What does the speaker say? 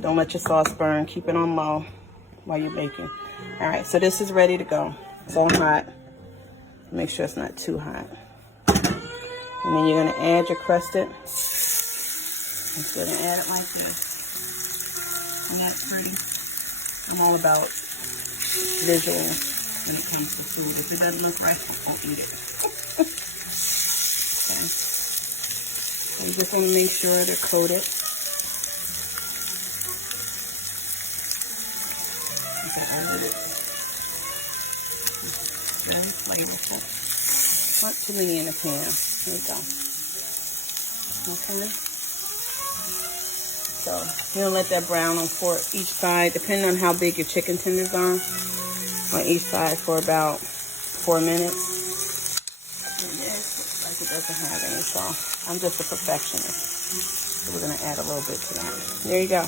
Don't let your sauce burn. Keep it on low while you're baking. All right, so this is ready to go. It's on hot. Make sure it's not too hot. And then you're gonna add your crusted. Just go and add it like this. And that's pretty. I'm all about visual when it comes to food. If it doesn't look right, I won't eat it. Okay. So you just want to make sure they're coated. Very flavorful. Not too many in the pan. There we go. Okay. So you're gonna let that brown on for each side, depending on how big your chicken tenders are, on each side for about 4 minutes. And this looks like it doesn't have any sauce. I'm just a perfectionist. So we're gonna add a little bit to that. There you go.